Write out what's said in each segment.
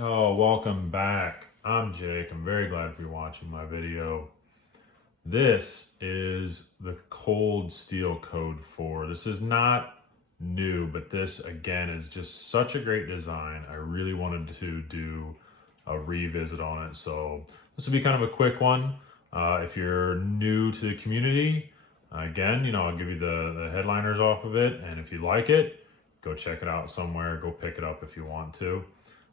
Oh, welcome back. I'm Jake. I'm very glad if you're watching my video. This is the cold steel code 4. This is not new, but this again is just such a great design. I really wanted to do a revisit on it. So this will be kind of a quick one. If you're new to the community, again, I'll give you the headliners off of it. And if you like it, go check it out somewhere. Go pick it up if you want to.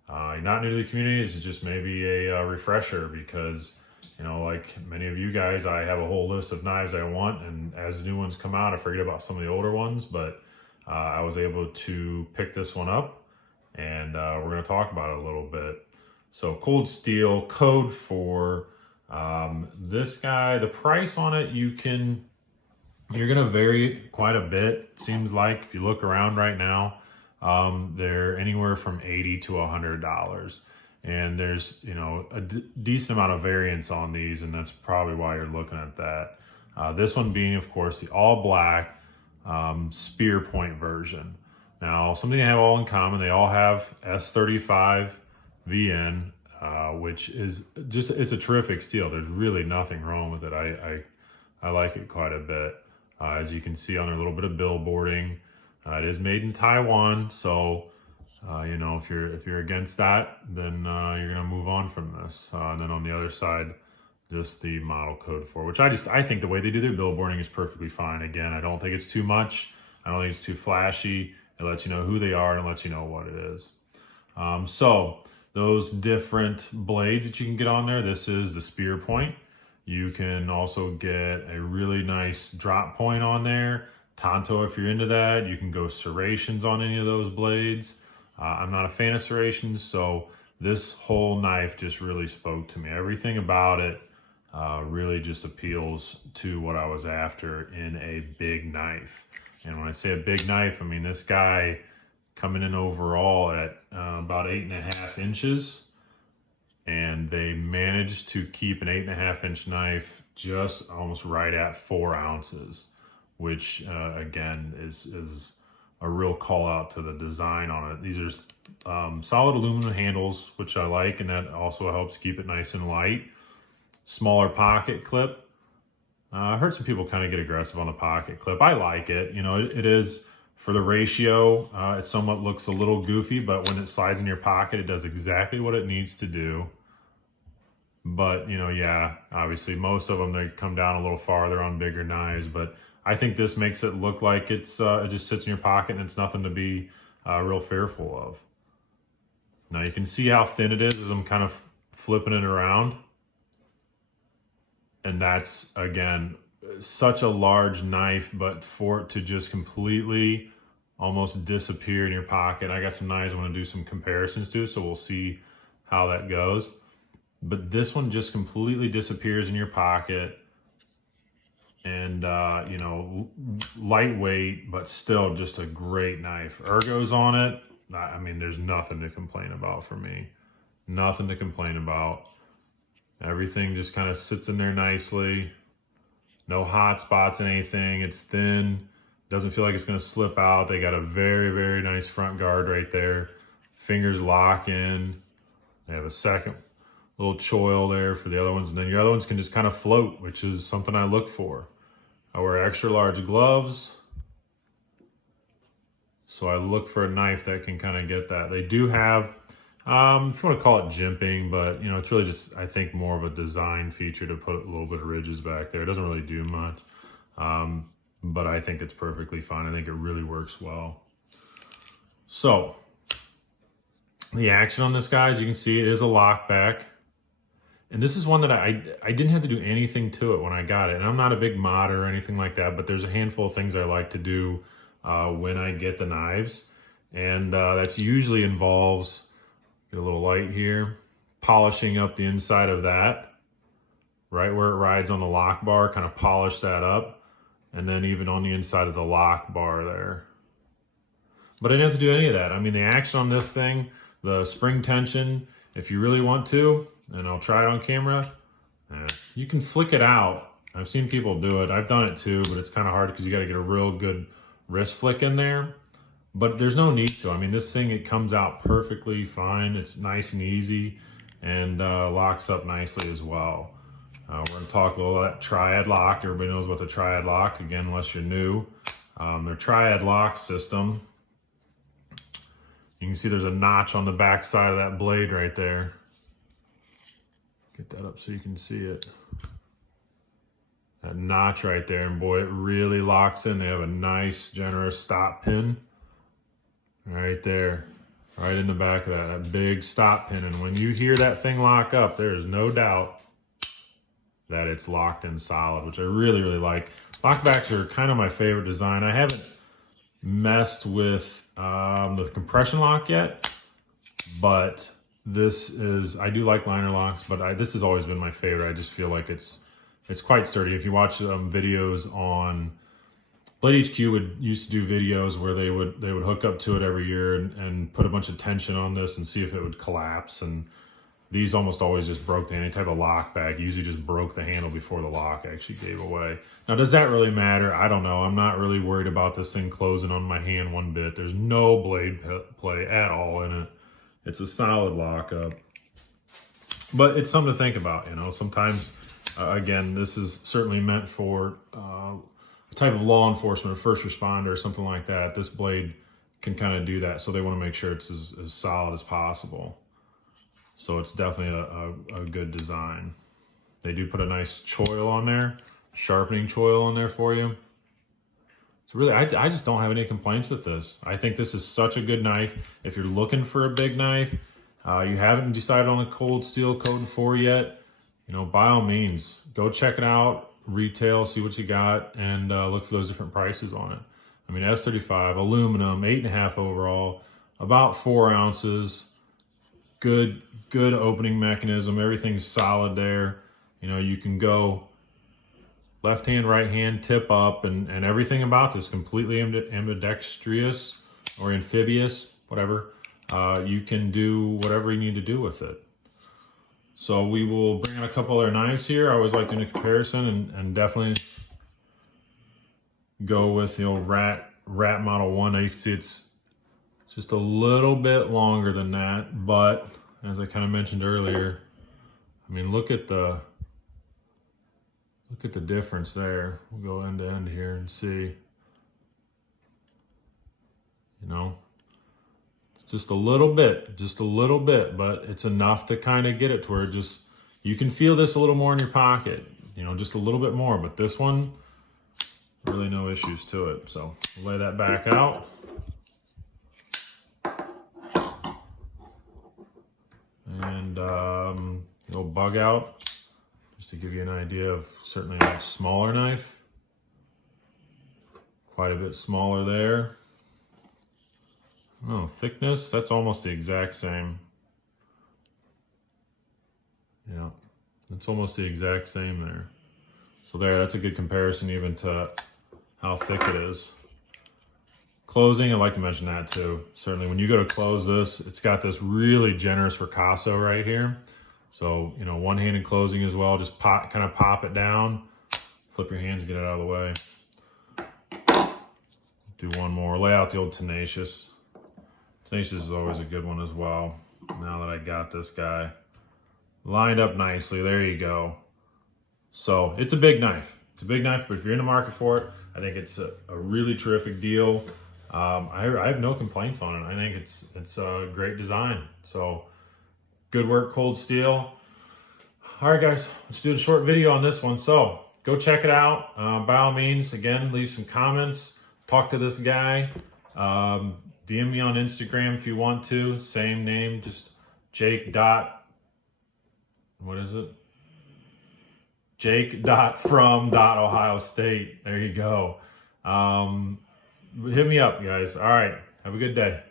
You're not new to the community. This is just maybe a refresher because, like many of you guys, I have a whole list of knives I want. And as new ones come out, I forget about some of the older ones, but I was able to pick this one up and we're going to talk about it a little bit. So cold steel code 4. This guy, the price on it, you're going to vary quite a bit. It seems like if you look around right now, they're anywhere from $80 to $100, and there's a decent amount of variance on these, and that's probably why you're looking at that. This one being, of course, the all black spear point version. Now, something they have all in common, they all have S35 VN, which is it's a terrific steel. There's really nothing wrong with it. I like it quite a bit. As you can see on a little bit of billboarding. It is made in Taiwan, so if you're against that, then you're gonna move on from this. And then on the other side, just the model code 4, which I think the way they do their billboarding is perfectly fine. Again, I don't think it's too much. I don't think it's too flashy. It lets you know who they are and lets you know what it is. So those different blades that you can get on there. This is the spear point. You can also get a really nice drop point on there. Tanto, if you're into that. You can go serrations on any of those blades. I'm not a fan of serrations, so this whole knife just really spoke to me. Everything about it really just appeals to what I was after in a big knife. And when I say a big knife, I mean this guy coming in overall at about 8.5 inches. And they managed to keep an 8.5 inch knife just almost right at 4 ounces. Which again is a real call out to the design on it. These are solid aluminum handles, which I like, and that also helps keep it nice and light. Smaller pocket clip. I heard some people kind of get aggressive on the pocket clip. I like it. It is for the ratio. It somewhat looks a little goofy, but when it slides in your pocket, it does exactly what it needs to do. But yeah, obviously most of them, they come down a little farther on bigger knives, but I think this makes it look like it just sits in your pocket and it's nothing to be real fearful of. Now you can see how thin it is as I'm kind of flipping it around. And that's, again, such a large knife, but for it to just completely almost disappear in your pocket. I got some knives I want to do some comparisons to, so we'll see how that goes. But this one just completely disappears in your pocket. And, lightweight, but still just a great knife. Ergos on it. I mean, there's nothing to complain about for me. Nothing to complain about. Everything just kind of sits in there nicely. No hot spots in anything. It's thin. Doesn't feel like it's going to slip out. They got a very, very nice front guard right there. Fingers lock in. They have a second little choil there for the other ones. And then your other ones can just kind of float, which is something I look for. I wear extra large gloves, so I look for a knife that can kind of get that. They do have, if you want to call it jimping, but it's really just, I think, more of a design feature to put a little bit of ridges back there. It doesn't really do much, but I think it's perfectly fine. I think it really works well. So the action on this, guys, you can see it is a lockback. And this is one that I didn't have to do anything to it when I got it. And I'm not a big modder or anything like that, but there's a handful of things I like to do when I get the knives. And that's usually involves, get a little light here, polishing up the inside of that, right where it rides on the lock bar, kind of polish that up. And then even on the inside of the lock bar there. But I didn't have to do any of that. I mean, the action on this thing, the spring tension, if you really want to, and I'll try it on camera, you can flick it out. I've seen people do it. I've done it too, but it's kind of hard because you got to get a real good wrist flick in there. but there's no need to. I mean, this thing, it comes out perfectly fine. It's nice and easy, and locks up nicely as well. We're going to talk a little about that Triad lock. Everybody knows about the Triad lock, again, unless you're new. Their Triad lock system, you can see there's a notch on the back side of that blade right there. Get that up so you can see it. That notch right there, and boy, it really locks in. They have a nice, generous stop pin right there, right in the back of that big stop pin. And when you hear that thing lock up, there is no doubt that it's locked in solid, which I really, really like. Lockbacks are kind of my favorite design. I haven't messed with the compression lock yet, but this is, I do like liner locks, but this has always been my favorite. I just feel like it's quite sturdy. If you watch videos on Blade HQ, used to do videos where they would hook up to it every year and put a bunch of tension on this and see if it would collapse. And these almost always just broke. Any type of lock bag usually just broke the handle before the lock actually gave away. Now, does that really matter? I don't know. I'm not really worried about this thing closing on my hand one bit. There's no blade play at all in it. It's a solid lockup. But it's something to think about, you know. Sometimes, again, this is certainly meant for a type of law enforcement or first responder or something like that. This blade can kind of do that, so they want to make sure it's as solid as possible. So it's definitely a good design. They do put a nice choil on there, sharpening choil on there for you. So really, I just don't have any complaints with this. I think this is such a good knife. If you're looking for a big knife, you haven't decided on a cold steel code 4 yet, you know, by all means, go check it out, retail, see what you got, and look for those different prices on it. I mean, S35, aluminum, 8.5 overall, about 4 ounces. Good opening mechanism. Everything's solid there. You know, you can go left hand, right hand, tip up, and everything about this completely ambidextrous or amphibious, whatever. You can do whatever you need to do with it. So we will bring out a couple other knives here. I always like doing a comparison, and definitely go with the old Rat Model 1. Now you can see it's just a little bit longer than that, but as I kind of mentioned earlier, I mean, look at the difference there. We'll go end to end here and see. You know, it's just a little bit, but it's enough to kind of get it to where just, you can feel this a little more in your pocket, you know, just a little bit more, but this one, really no issues to it. So we'll lay that back out. And little bug out, just to give you an idea of certainly a much smaller knife. Quite a bit smaller there. Oh, thickness, that's almost the exact same. Yeah, it's almost the exact same there. So there, that's a good comparison even to how thick it is. Closing, I'd like to mention that too. Certainly when you go to close this, it's got this really generous ricasso right here. So, you know, one-handed closing as well. Just kind of pop it down, flip your hands, get it out of the way. Do one more, lay out the old Tenacious. Tenacious is always a good one as well. Now that I got this guy lined up nicely, there you go. So it's a big knife. It's a big knife, but if you're in the market for it, I think it's a really terrific deal. I have no complaints on it. I think it's a great design. So good work, Cold Steel. All right, guys, let's do a short video on this one. So go check it out. By all means, again, leave some comments. Talk to this guy. DM me on Instagram if you want to. Same name, just Jake.from.Ohio State. There you go. Hit me up, guys. All right. Have a good day.